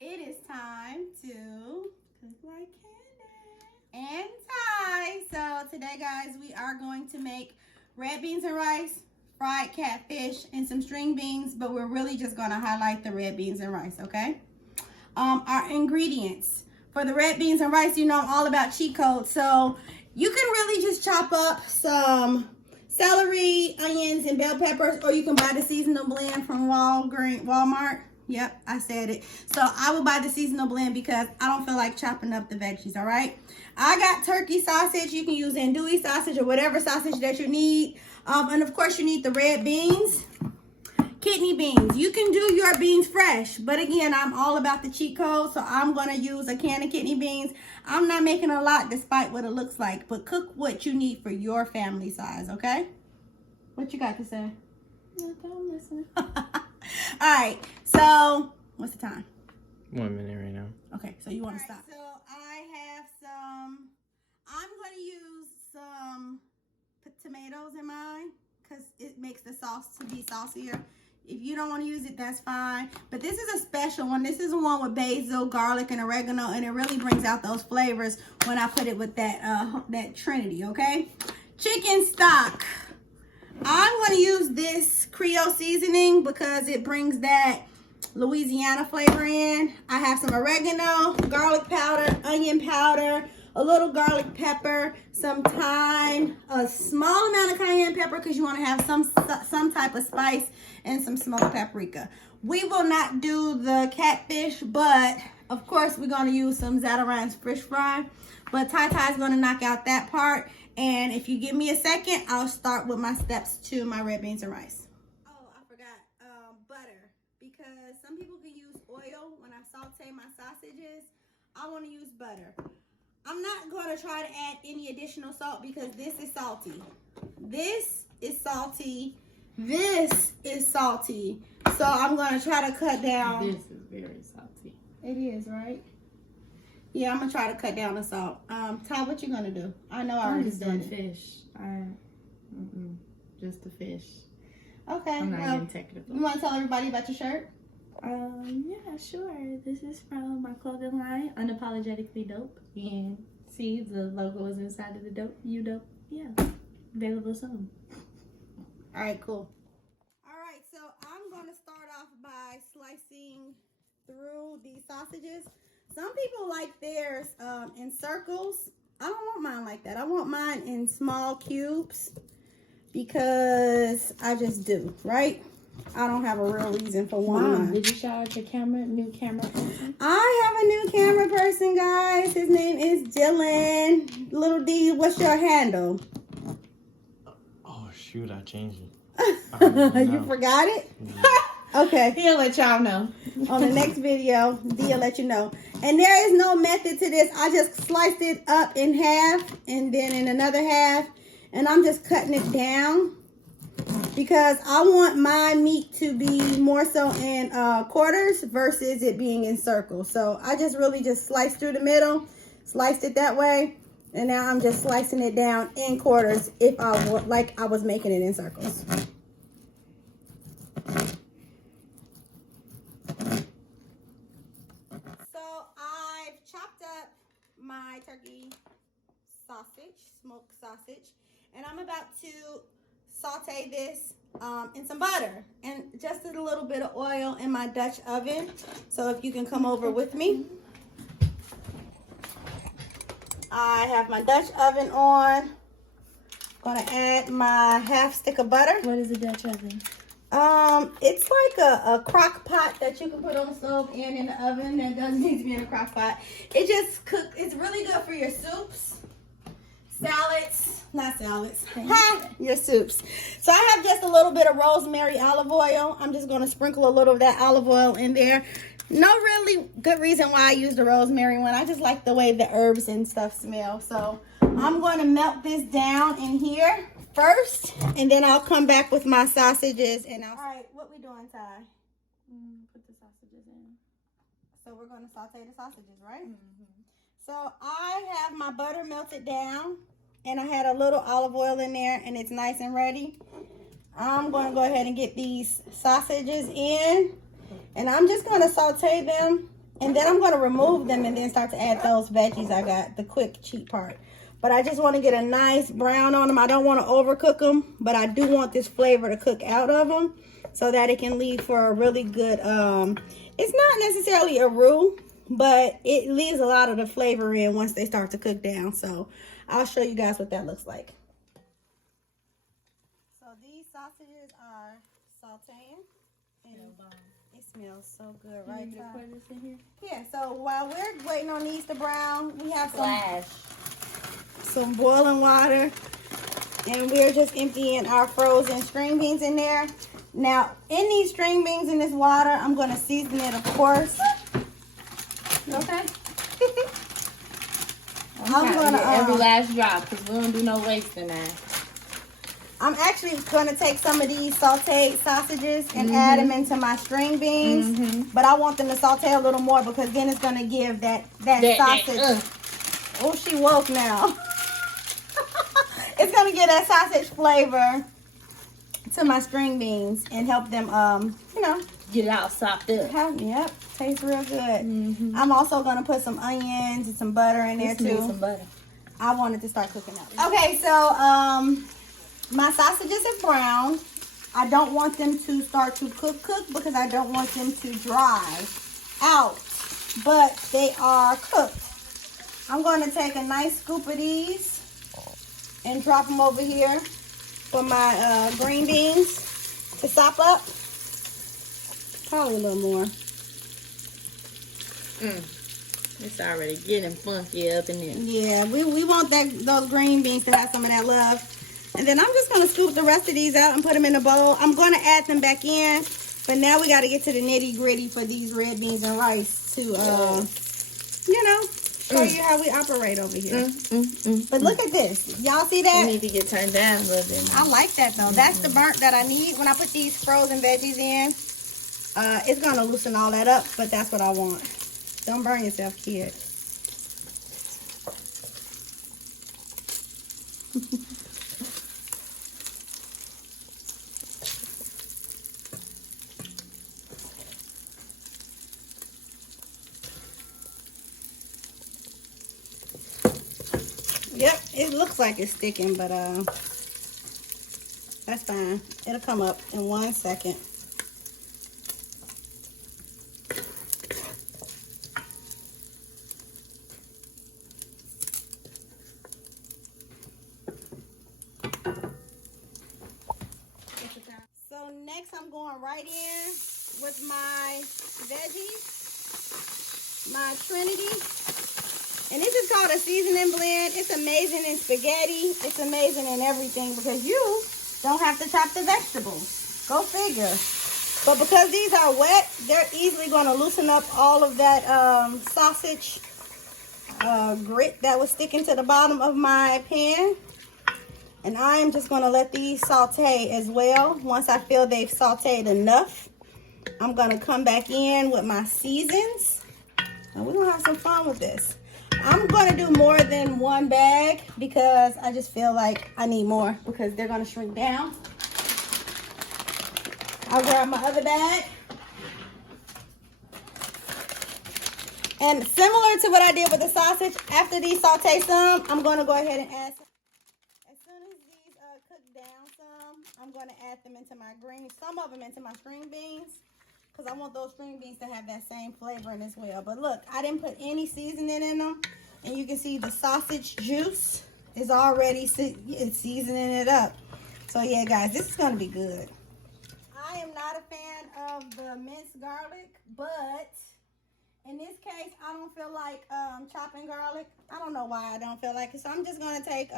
It is time to cook like candy and tie. So today, guys, we are going to make red beans and rice, fried catfish, and some string beans, but we're really just going to highlight the red beans and rice, okay? Our ingredients. For the red beans and rice, you know I'm all about cheat codes, so you can really just chop up some celery, onions, and bell peppers, or you can buy the seasonal blend from Walmart. Yep, I said it. So I will buy the seasonal blend because I don't feel like chopping up the veggies, all right? I got turkey sausage. You can use andouille sausage or whatever sausage that you need. And of course, you need the red beans. Kidney beans. You can do your beans fresh, but again, I'm all about the cheat code, so I'm going to use a can of kidney beans. I'm not making a lot despite what it looks like, but cook what you need for your family size, okay? What you got to say? Nothing, I'm listening. All right, so what's the time? 1 minute right now. Okay, so you want to stop. So I have I'm going to use some tomatoes in mine because it makes the sauce to be saucier. If you don't want to use it, that's fine. But this is a special one. This is one with basil, garlic, and oregano, and it really brings out those flavors when I put it with that Trinity, okay? Chicken stock. I'm going to use this Creole seasoning because it brings that Louisiana flavor in. I have some oregano, garlic powder, onion powder, a little garlic pepper, some thyme, a small amount of cayenne pepper because you want to have some type of spice, and some smoked paprika. We will not do the catfish, but of course we're going to use some Zatarain's fish fry. But Ty is going to knock out that part. And if you give me a second, I'll start with my steps to my red beans and rice. Oh, I forgot butter, because some people can use oil when I saute my sausages. I want to use butter. I'm not going to try to add any additional salt because this is salty. This is salty. This is salty. So I'm going to try to cut down. This is very salty. It is, right? Yeah, I'm gonna try to cut down the salt. Ty, what you gonna do? I know I already said it. Fish. Just the fish. Okay. I'm not getting technical. You want to tell everybody about your shirt? Yeah, sure. This is from my clothing line, Unapologetically Dope. And see, the logo is inside of the dope. You dope. Yeah. Available soon. All right, cool. All right, so I'm gonna start off by slicing through these sausages. Some people like theirs in circles. I don't want mine like that. I want mine in small cubes because I just do, right? I don't have a real reason for wanting mine. Did you shout out your new camera person? I have a new camera person, guys. His name is Dylan. Little D, what's your handle? Oh, shoot, I changed it. You forgot it? Yeah. Okay. He'll let y'all know. On the next video, D will let you know. And there is no method to this. I just sliced it up in half and then in another half. And I'm just cutting it down because I want my meat to be more so in quarters versus it being in circles. So I just really just sliced through the middle, sliced it that way. And now I'm just slicing it down in quarters if I was making it in circles. My turkey sausage, smoked sausage, and I'm about to saute this in some butter and just a little bit of oil in my Dutch oven. So if you can come over with me. I have my Dutch oven on. Gonna add my half stick of butter. What is a Dutch oven? It's like a crock pot that you can put on the stove and in the oven. That doesn't need to be in a crock pot. It just cooks. It's really good for your soups, salads, not salads. Your soups. So I have just a little bit of rosemary olive oil. I'm just going to sprinkle a little of that olive oil in there. No really good reason why I use the rosemary one. I just like the way the herbs and stuff smell. So I'm going to melt this down in here first, and then I'll come back with my sausages. And all right, what we doing, Ty? Put the sausages in. So we're going to saute the sausages, right? So I have my butter melted down, and I had a little olive oil in there, and it's nice and ready. I'm going to go ahead and get these sausages in, and I'm just going to saute them And then I'm going to remove them and then start to add those veggies I got, the quick, cheap part. But I just want to get a nice brown on them. I don't want to overcook them, but I do want this flavor to cook out of them so that it can leave for a really good, it's not necessarily a roux, but it leaves a lot of the flavor in once they start to cook down. So I'll show you guys what that looks like. So these sausages are sauteing. And it smells so good, right, Ty? Yeah, so while we're waiting on these to brown, we have some boiling water. And we're just emptying our frozen string beans in there. Now, in these string beans in this water, I'm going to season it, of course. Okay? I'm going to every last drop because we don't do no wasting that. I'm actually going to take some of these sauteed sausages and add them into my string beans. But I want them to saute a little more because then it's going to give that sausage. Oh, she woke now. It's going to give that sausage flavor to my string beans and help them, you know. Get it all soft up. Yep, tastes real good. I'm also going to put some onions and some butter in there too. Some butter. I wanted to start cooking up. Okay, so my sausages have browned. I don't want them to start to cook because I don't want them to dry out, but they are cooked. I'm going to take a nice scoop of these and drop them over here for my green beans to sop up. Probably a little more. It's already getting funky up in there. Yeah, we want those green beans to have some of that love. And then I'm just going to scoop the rest of these out and put them in a bowl. I'm going to add them back in. But now we got to get to the nitty gritty for these red beans and rice to, you know, show you how we operate over here. But look at this. Y'all see that? We need to get turned down a little bit more. I like that though. That's the burnt that I need when I put these frozen veggies in. It's going to loosen all that up, but that's what I want. Don't burn yourself, kid. Yep, it looks like it's sticking, but that's fine. It'll come up in 1 second. So next I'm going right in with my veggies, my Trinity. And this is called a seasoning blend. It's amazing in spaghetti. It's amazing in everything because you don't have to chop the vegetables. Go figure. But because these are wet, they're easily going to loosen up all of that sausage grit that was sticking to the bottom of my pan. And I am just going to let these saute as well. Once I feel they've sauteed enough, I'm going to come back in with my seasons. And we're going to have some fun with this. I'm going to do more than one bag because I just feel like I need more because they're going to shrink down. I'll grab my other bag. And similar to what I did with the sausage, after these saute some, I'm going to go ahead and add some. As soon as these cook down some, I'm going to add them into my greens, some of them into my string beans. Because I want those string beans to have that same flavor in as well. But look, I didn't put any seasoning in them. And you can see the sausage juice is already seasoning it up. So yeah, guys, this is going to be good. I am not a fan of the minced garlic. But in this case, I don't feel like chopping garlic. I don't know why I don't feel like it. So I'm just going to take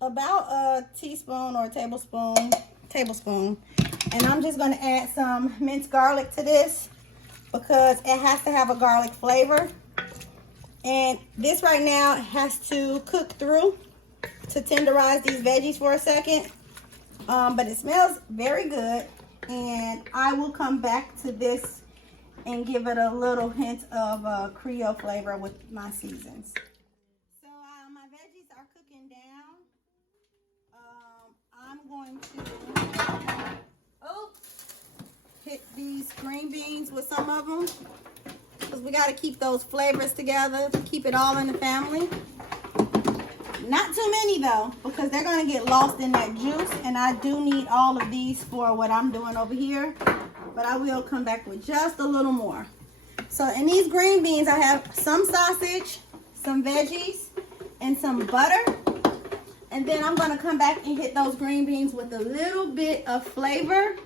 about a teaspoon or a tablespoon. And I'm just going to add some minced garlic to this because it has to have a garlic flavor. And this right now has to cook through to tenderize these veggies for a second. But it smells very good. And I will come back to this and give it a little hint of Creole flavor with my seasons. So my veggies are cooking down. I'm going to hit these green beans with some of them. we got to keep those flavors together, keep it all in the family. Not too many though, because they're going to get lost in that juice, and I do need all of these for what I'm doing over here, but I will come back with just a little more. So in these green beans, I have some sausage, some veggies, and some butter. And then I'm going to come back and hit those green beans with a little bit of flavor.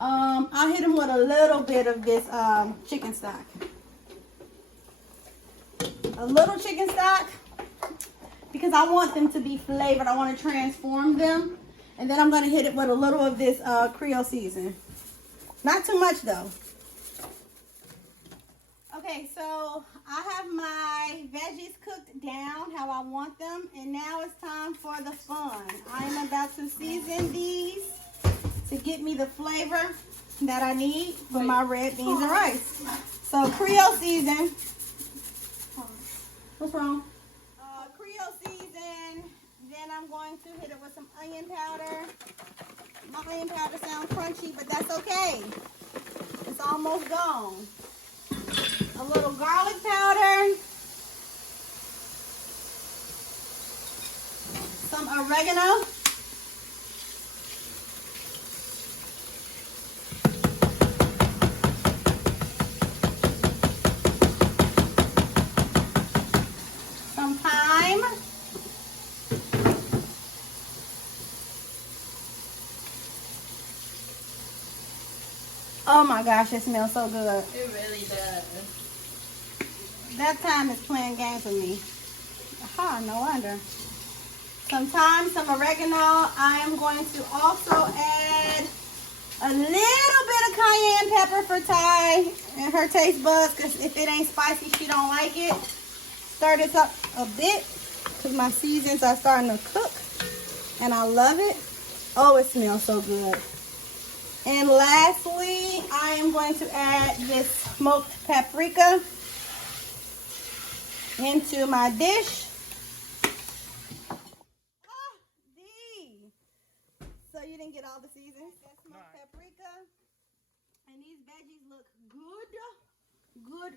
I'll hit them with a little bit of this chicken stock. A little chicken stock, because I want them to be flavored. I want to transform them. And then I'm going to hit it with a little of this Creole season. Not too much though. Okay, so I have my veggies cooked down how I want them. And now it's time for the fun. I am about to season these to get me the flavor that I need for my red beans and rice. So Creole season. What's wrong? Creole season. Then I'm going to hit it with some onion powder. My onion powder sounds crunchy, but that's okay. It's almost gone. A little garlic powder. Some oregano. Some thyme. Oh my gosh, it smells so good. It really does. That thyme is playing games with me. Aha, no wonder. Some thyme, some oregano. I am going to also add a little bit of cayenne pepper for Ty and her taste buds, because if it ain't spicy, she don't like it. Stir this up a bit, because my seasons are starting to cook, and I love it. Oh, it smells so good. And lastly, I am going to add this smoked paprika into my dish. So you didn't get all the seasons? That smoked paprika. And these veggies look good. Good.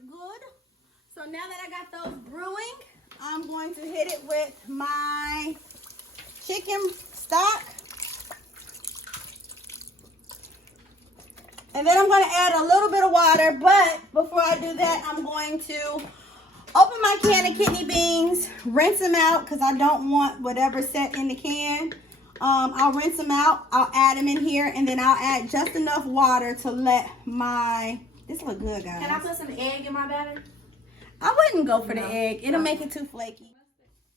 So now that I got those brewing, I'm going to hit it with my chicken stock. And then I'm going to add a little bit of water, but before I do that, I'm going to open my can of kidney beans, rinse them out because I don't want whatever set in the can. I'll rinse them out, I'll add them in here, and then I'll add just enough water to let my, this look good, guys. Can I put some egg in my batter? I wouldn't go for the egg. It'll make it too flaky.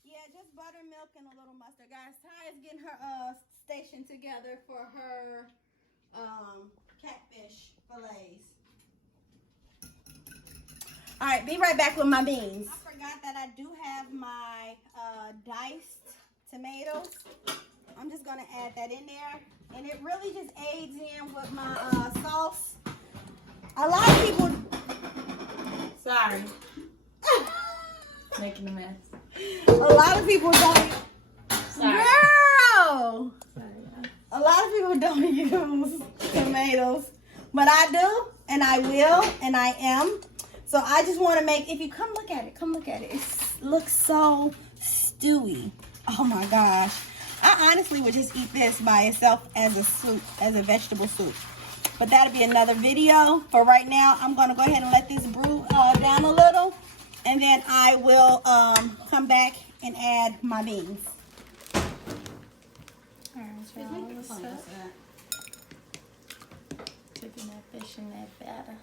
Yeah, just buttermilk and a little mustard, guys. Ty is getting her station together for her catfish fillets. All right, be right back with my beans. I forgot that I do have my diced tomatoes. I'm just gonna add that in there, and it really just aids in with my sauce. A lot of people. Sorry. Making a mess. A lot of people don't. Sorry. Girl. Sorry. A lot of people don't use tomatoes, but I do, and I will, and I am. So I just want to make, if you come look at it, it looks so stewy. Oh my gosh. I honestly would just eat this by itself as a soup, as a vegetable soup. But that'll be another video. For right now, I'm going to go ahead and let this brew down a little, and then I will come back and add my beans. Taking that fish in that batter.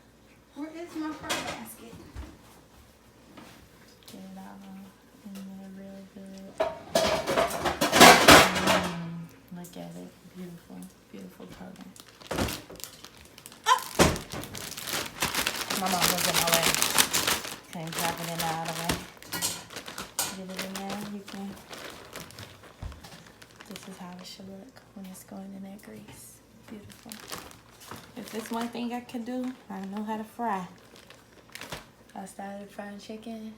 Where is my fry basket? Get it out in there real good. Look at it. Beautiful. Beautiful color. Oh. My mom was in my way. Came dropping it out of the way. Get it in there. You can. This is how it should look when it's going in that grease. Beautiful. If there's one thing I can do, I know how to fry. I started frying chicken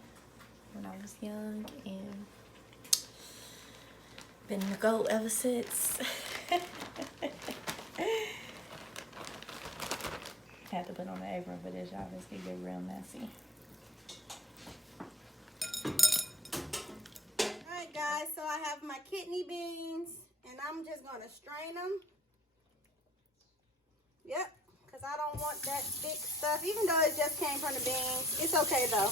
when I was young and been the goat ever since. Had to put on the apron for this, y'all. This could get real messy. I have my kidney beans, and I'm just going to strain them. Yep, because I don't want that thick stuff, even though it just came from the beans. It's okay, though,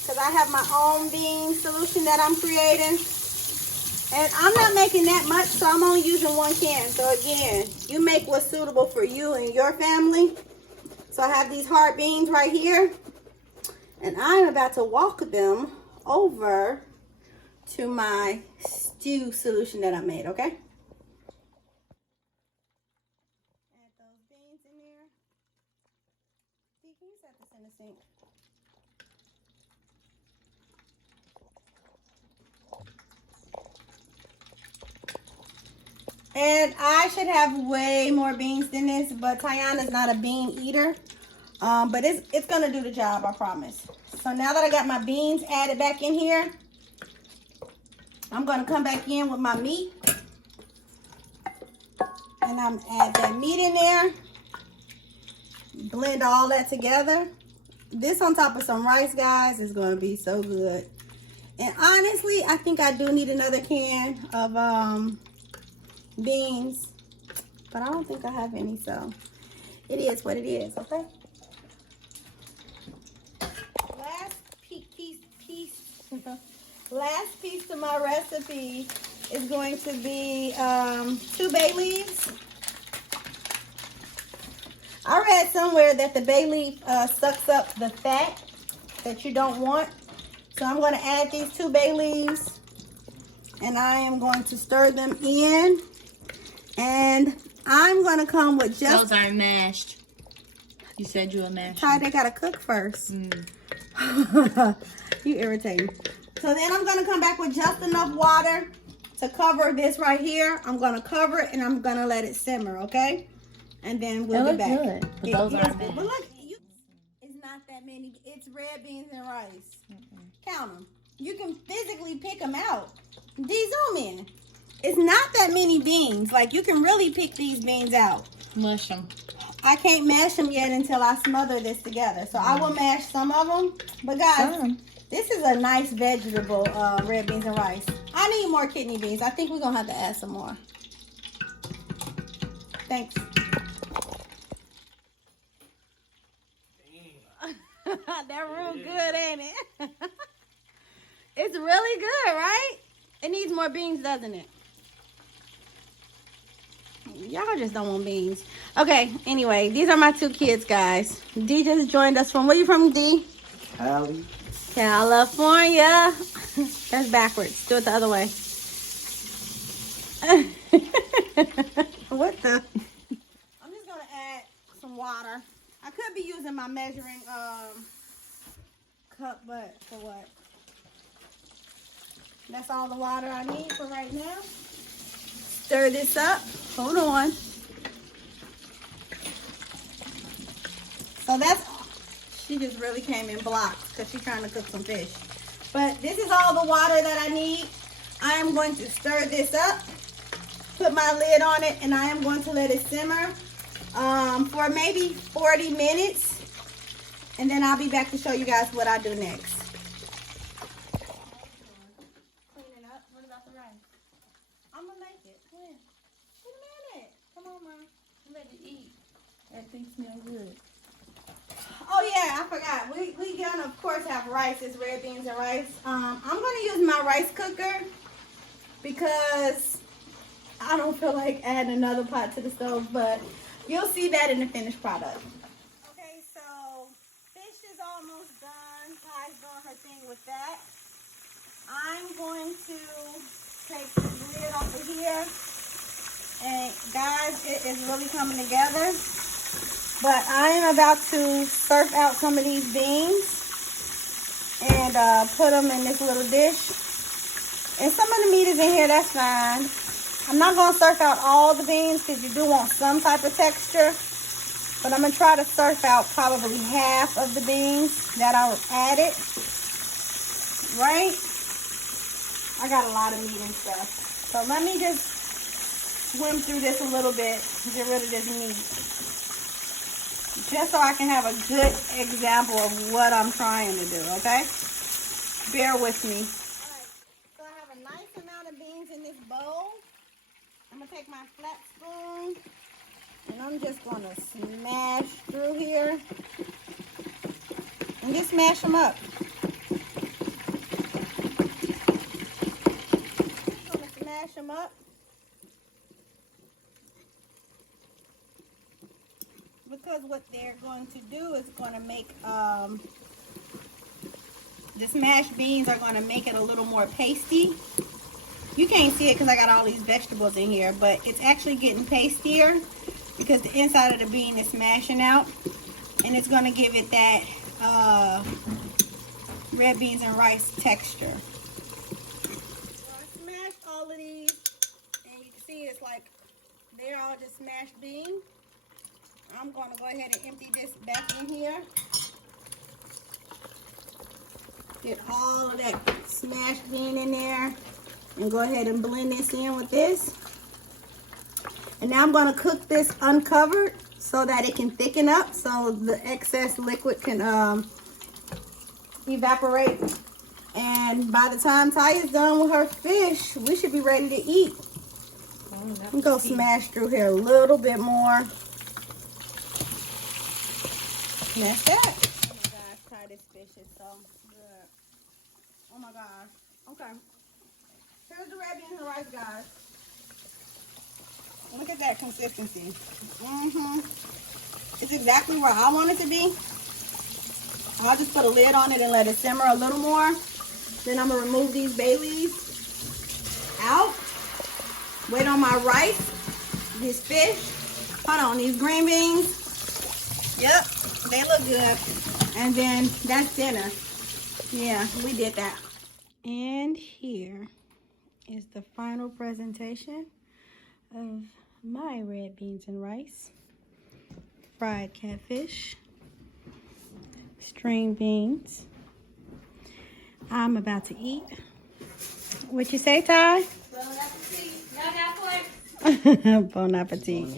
because I have my own bean solution that I'm creating. And I'm not making that much, so I'm only using 1 can. So, again, you make what's suitable for you and your family. So, I have these hard beans right here. And I'm about to walk them over to my stew solution that I made, okay? Add those beans in there. See, can you set this in the sink? And I should have way more beans than this, but Tiana's not a bean eater. But it's gonna do the job, I promise. So now that I got my beans added back in here, I'm gonna come back in with my meat. And I'm add that meat in there. Blend all that together. This on top of some rice, guys, is gonna be so good. And honestly, I think I do need another can of beans, but I don't think I have any, so it is what it is, okay? Last piece to my recipe is going to be 2 bay leaves. I read somewhere that the bay leaf sucks up the fat that you don't want. So I'm going to add these 2 bay leaves, and I am going to stir them in. And I'm going to come with just... Those aren't mashed. You said you were mashed. Ty, they got to cook first. You irritating. So then I'm going to come back with just enough water to cover this right here. I'm going to cover it, and I'm going to let it simmer, okay? And then we'll be back. Good, but those aren't mashed. But look, it's not that many. It's red beans and rice. Count them. You can physically pick them out. Zoom in. It's not that many beans. Like, you can really pick these beans out. Mush them. I can't mash them yet until I smother this together. So I will mash some of them. But guys, this is a nice vegetable, red beans and rice. I need more kidney beans. I think we're going to have to add some more. Thanks. That real good, ain't it? It's really good, right? It needs more beans, doesn't it? Y'all just don't want beans. Okay, anyway, these are my 2 kids, guys. D just joined us from, where you from, D? Cali. California. That's backwards. Do it the other way. What the? I'm just going to add some water. I could be using my measuring cup, but for what? That's all the water I need for right now. Stir this up. Hold on. So that's, she just really came in blocks because she's trying to cook some fish. But this is all the water that I need. I am going to stir this up, put my lid on it, and I am going to let it simmer for maybe 40 minutes. And then I'll be back to show you guys what I do next. Clean it up. What about the rice? I'm going to make it. When? Wait a minute. Come on, Mom. I'm ready to eat. That thing smells good. Oh yeah, I forgot. We gonna of course have rice. It's red beans and rice. I'm gonna use my rice cooker because I don't feel like adding another pot to the stove, but you'll see that in the finished product. Okay, so fish is almost done. Ty's doing her thing with that. I'm going to take the lid off of here, and guys, it is really coming together. But I am about to surf out some of these beans and put them in this little dish. And some of the meat is in here, that's fine. I'm not going to surf out all the beans because you do want some type of texture. But I'm going to try to surf out probably half of the beans that I added. Right? I got a lot of meat and stuff. So let me just swim through this a little bit and get rid of this meat. Just so I can have a good example of what I'm trying to do, okay? Bear with me. All right, so I have a nice amount of beans bowl. I'm gonna take my flat spoon and I'm just gonna smash through here and just smash them up. I'm gonna smash them up. Because what they're going to do is going to make the smashed beans are going to make it a little more pasty. You can't see it because I got all these vegetables in here, but it's actually getting pastier because the inside of the bean is smashing out, and it's going to give it that red beans and rice texture. So I smashed all of these, and you can see it's like they're all just smashed beans. I'm going to go ahead and empty this back in here. Get all of that smashed bean in there. And go ahead and blend this in with this. And now I'm going to cook this uncovered so that it can thicken up. So the excess liquid can evaporate. And by the time Ty is done with her fish, we should be ready to eat. I'm going to smash through here a little bit more. And that's that. Oh my gosh, Ty, this fish is so good. Oh my gosh. Okay. Here's the red beans and rice, guys. Look at that consistency. It's exactly where I want it to be. I'll just put a lid on it and let it simmer a little more. Then I'm going to remove these bay leaves out. Wait on my rice, this fish. Hold on, these green beans. Yep, they look good. And then that's dinner. Yeah, we did that. And here is the final presentation of my red beans and rice, fried catfish, string beans. I'm about to eat. What you say, Ty? Bon appetit. Bon appetit.